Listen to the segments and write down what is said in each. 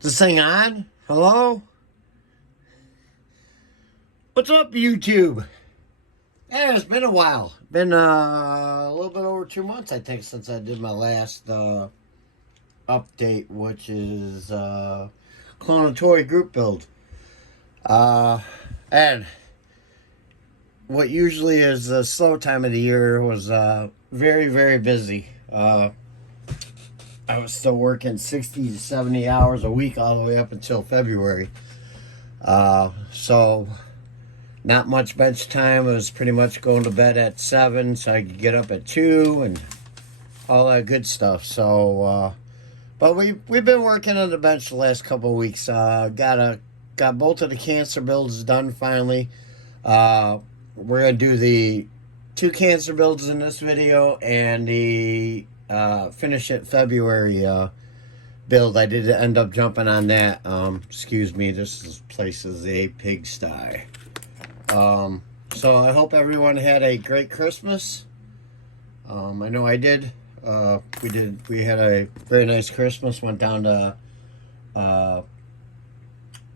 This thing on? Hello? What's up, YouTube? Yeah, it's been a while. Been a little bit over 2 months, I think, since I did my last update, which is Clone Toy group build. And what usually is a slow time of the year was very, very busy. I was still working 60 to 70 hours a week all the way up until February. So not much bench time. I was pretty much going to bed at 7 so I could get up at 2 and all that good stuff. So, but we've been working on the bench the last couple of weeks. Got both of the cancer builds done finally. We're gonna do the 2 cancer builds in this video and the finish it February build. I did end up jumping on that. Excuse me, this place is a pigsty. So I hope everyone had a great Christmas. I know I did. We had a very nice Christmas. Went down to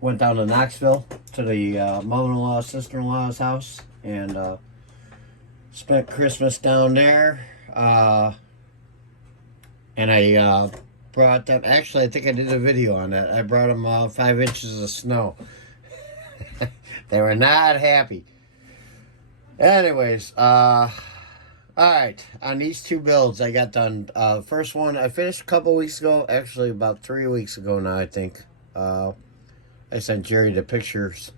Knoxville to the mother-in-law, sister-in-law's house, and spent Christmas down there. And I brought them. Actually, I think I did a video on that. I brought them 5 inches of snow. They were not happy. Anyways, all right. On these 2 builds, I got done. First one I finished a couple weeks ago. Actually, about 3 weeks ago now, I think. I sent Jerry the pictures.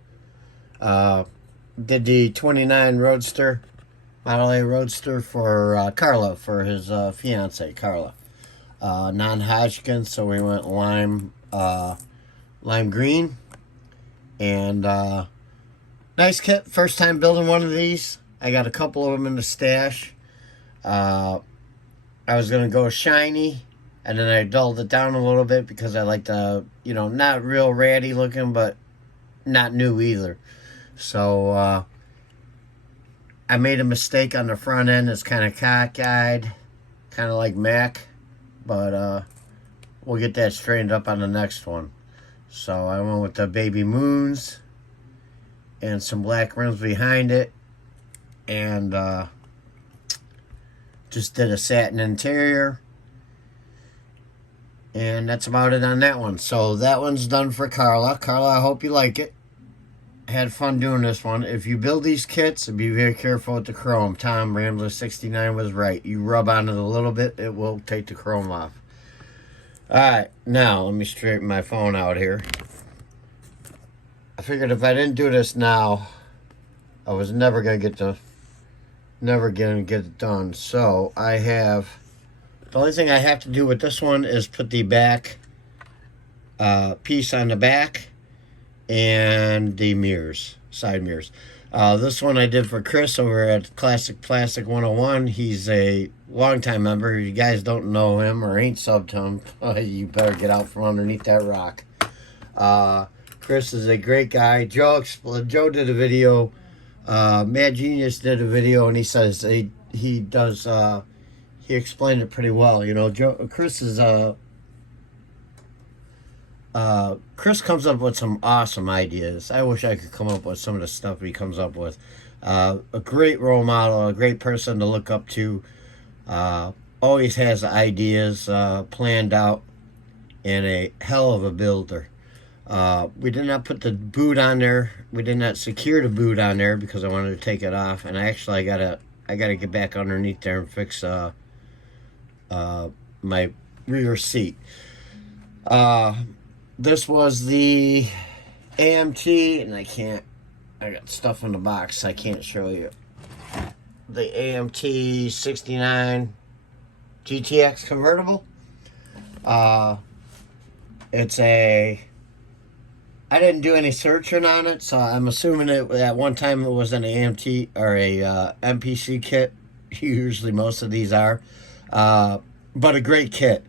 Did the 29 Roadster, Model A Roadster for Carla, for his fiance, Carla. Non-Hodgkin, so we went lime green. And nice kit. First time building one of these. I got a couple of them in the stash. I was going to go shiny, and then I dulled it down a little bit because I like the, not real ratty looking, but not new either. So I made a mistake on the front end. It's kind of cockeyed, kind of like Mac, but we'll get that straightened up on the next one. So I went with the baby moons and some black rims behind it, and just did a satin interior, and that's about it on that one. So that one's done for Carla. Carla, I hope you like it. Had fun doing this one. If you build these kits, be very careful with the chrome. Tom Rambler 69 was right. You rub on it a little bit, it will take the chrome off. Alright, now let me straighten my phone out here. I figured if I didn't do this now, I was never gonna get it done. So I have, the only thing I have to do with this one is put the back piece on the back and the mirrors, side mirrors. This one I did for Chris over at Classic Plastic 101. He's a longtime member. If you guys don't know him or ain't subbed to him, you better get out from underneath that rock. Chris is a great guy. Joe did a video. Mad Genius did a video, and he says he explained it pretty well. Chris comes up with some awesome ideas. I wish I could come up with some of the stuff he comes up with. A great role model, a great person to look up to. Always has ideas planned out, and a hell of a builder. We did not put the boot on there. We did not secure the boot on there because I wanted to take it off. And I gotta get back underneath there and fix my rear seat. This was the AMT, and I got stuff in the box, I can't show you. The AMT 69 GTX convertible. I didn't do any searching on it, so I'm assuming at one time it was an AMT or a MPC kit. Usually most of these are. But a great kit.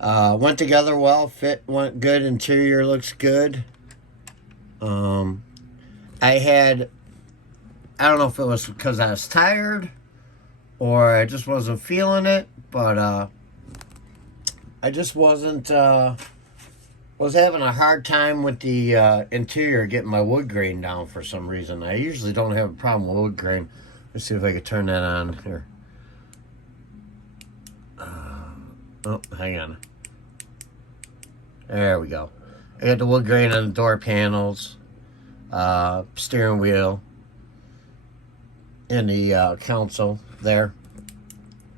Went together well, fit went good, interior looks good. I don't know if it was because I was tired or I just wasn't feeling it, but I just wasn't Was having a hard time with the interior getting my wood grain down for some reason. I usually don't have a problem with wood grain. Let's see if I can turn that on here. Oh, hang on. There we go. I got the wood grain on the door panels, steering wheel, and the console there.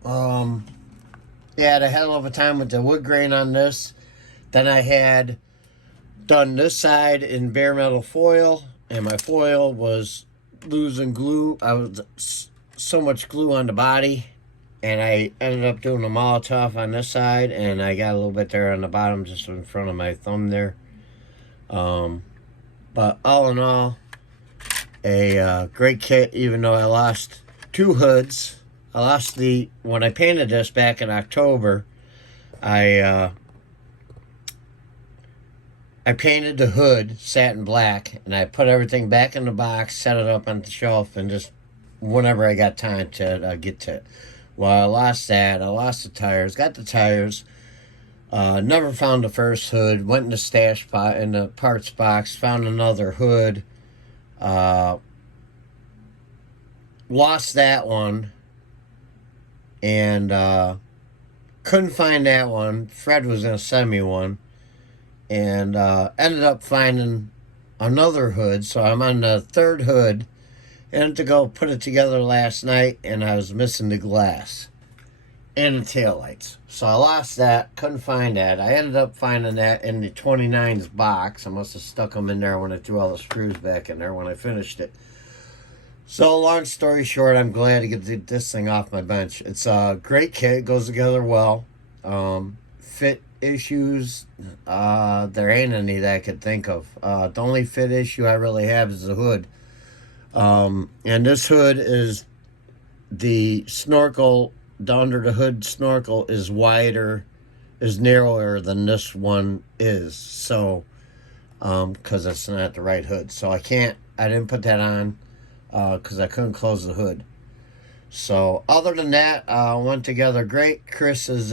Yeah, I had a hell of a time with the wood grain on this. Then I had done this side in bare metal foil, and my foil was losing glue. I was so much glue on the body, and I ended up doing a Molotov on this side, and I got a little bit there on the bottom, just in front of my thumb there. But all in all, a great kit, even though I lost 2 hoods. I lost when I painted this back in October, I painted the hood satin black, and I put everything back in the box, set it up on the shelf, and just whenever I got time to get to it. Well, I lost that. I lost the tires. Got the tires. Never found the first hood. Went in the stash pot in the parts box. Found another hood. Lost that one. And couldn't find that one. Fred was going to send me one. And ended up finding another hood. So I'm on the 3rd hood. And to go put it together last night, and I was missing the glass and the taillights. So I lost that, couldn't find that. I ended up finding that in the 29's box. I must have stuck them in there when I threw all the screws back in there when I finished it. So long story short, I'm glad to get this thing off my bench. It's a great kit, it goes together well. Fit issues, there ain't any that I could think of. The only fit issue I really have is the hood. And this hood is the snorkel, the under the hood snorkel is wider, is narrower than this one is. So, because it's not the right hood. So I didn't put that on, because I couldn't close the hood. So other than that, went together great. Chris is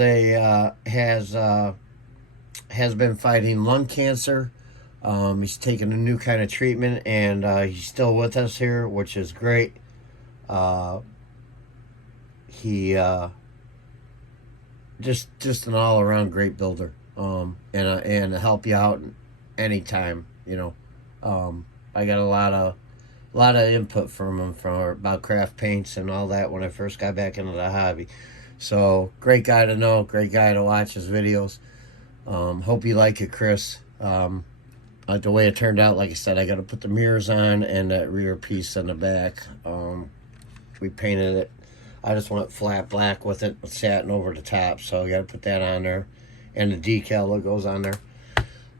has been fighting lung cancer. He's taking a new kind of treatment, and he's still with us here, which is great. He just an all around great builder, and help you out anytime. You know, I got a lot of input from him about craft paints and all that when I first got back into the hobby. So great guy to know, great guy to watch his videos. Hope you like it, Chris. Like the way it turned out, like I said, I got to put the mirrors on and that rear piece in the back. We painted it. I just went flat black with it, satin over the top, so I got to put that on there. And the decal that goes on there.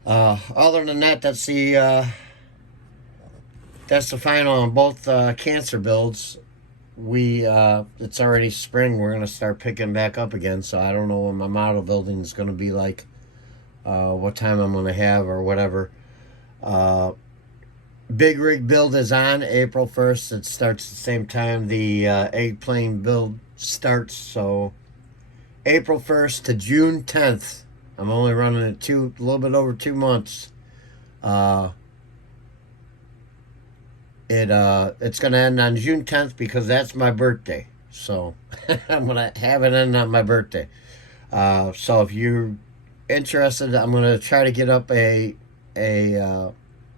Other than that, that's the final on both cancer builds. It's already spring. We're going to start picking back up again, so I don't know what my model building is going to be like, what time I'm going to have or whatever. Big rig build is on April 1st. It starts the same time the egg plane build starts. So April 1st to June 10th. I'm only running it a little bit over 2 months. It's gonna end on June 10th because that's my birthday. So I'm gonna have it end on my birthday. So if you're interested, I'm gonna try to get up a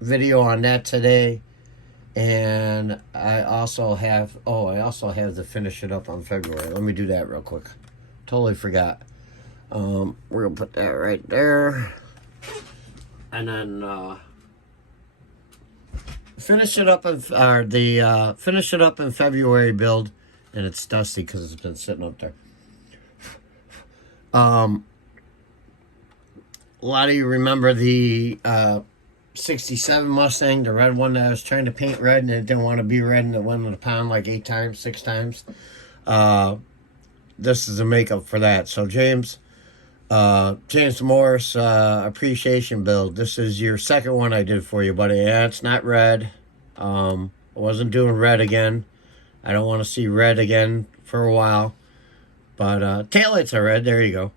video on that today, and I also have to finish it up on February. Let me do that real quick. Totally forgot. We're gonna put that right there, and then finish it up in February build, and it's dusty because it's been sitting up there. A lot of you remember the 67 Mustang, the red one that I was trying to paint red and it didn't want to be red and it went in the pound like 6 times. This is a makeup for that. So James Morris appreciation build. This is your second one I did for you, buddy. Yeah, it's not red. I wasn't doing red again. I don't want to see red again for a while. But taillights are red. There you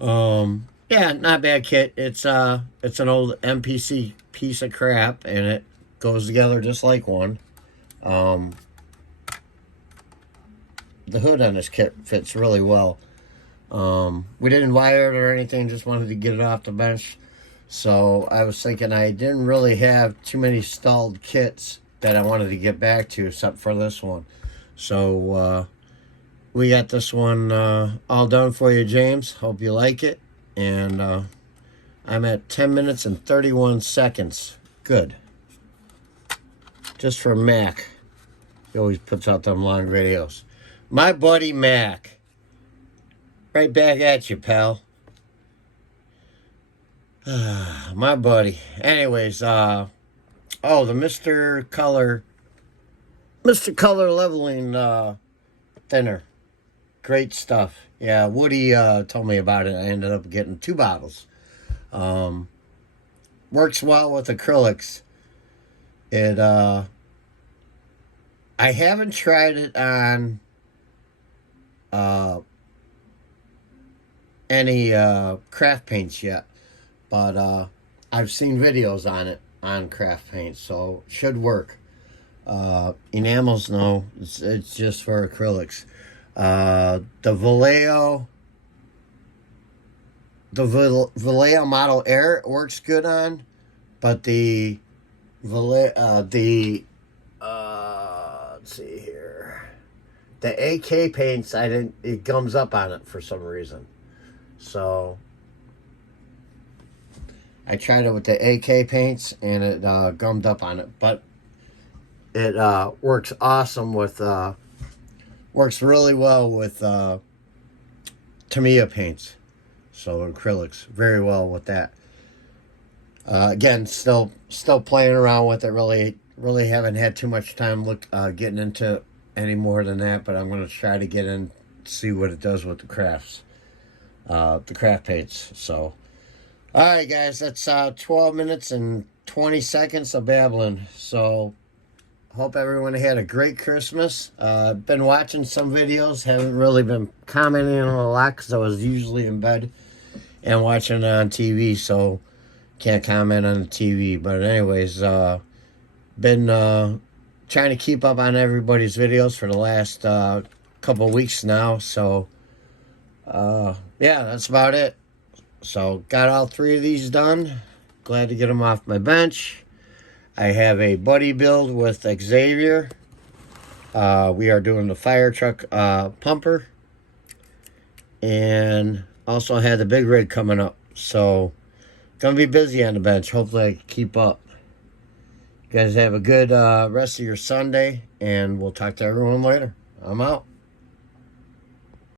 go. Yeah, not a bad kit. It's an old MPC piece of crap, and it goes together just like one. Um, the hood on this kit fits really well. We didn't wire it or anything, just wanted to get it off the bench. So I was thinking I didn't really have too many stalled kits that I wanted to get back to, except for this one. So we got this one all done for you, James. Hope you like it. And I'm at 10 minutes and 31 seconds. Good. Just for Mac. He always puts out them long videos. My buddy Mac. Right back at you, pal. My buddy. Anyways, oh, the Mr. Color leveling thinner. Great stuff. Yeah, Woody told me about it. I ended up getting 2 bottles. Works well with acrylics. It I haven't tried it on any craft paints yet, but I've seen videos on it on craft paint, so it should work. Enamels, no, it's just for acrylics. The Vallejo Model Air works good on, but the let's see here, the AK paints, it gums up on it for some reason. So I tried it with the AK paints and it gummed up on it, but it works awesome with works really well with Tamiya paints. So acrylics, very well with that. Again, still playing around with it. Really haven't had too much time getting into any more than that, but I'm going to try to get in, see what it does with the craft paints. So, all right, guys, that's 12 minutes and 20 seconds of babbling. So, hope everyone had a great Christmas. Been watching some videos, haven't really been commenting on a lot because I was usually in bed and watching it on TV, so can't comment on the TV. But anyways, been trying to keep up on everybody's videos for the last couple weeks now. So, yeah, that's about it. So, got all 3 of these done. Glad to get them off my bench. I have a buddy build with Xavier. We are doing the fire truck pumper. And also had the big rig coming up. So, gonna be busy on the bench. Hopefully I can keep up. You guys have a good rest of your Sunday. And we'll talk to everyone later. I'm out.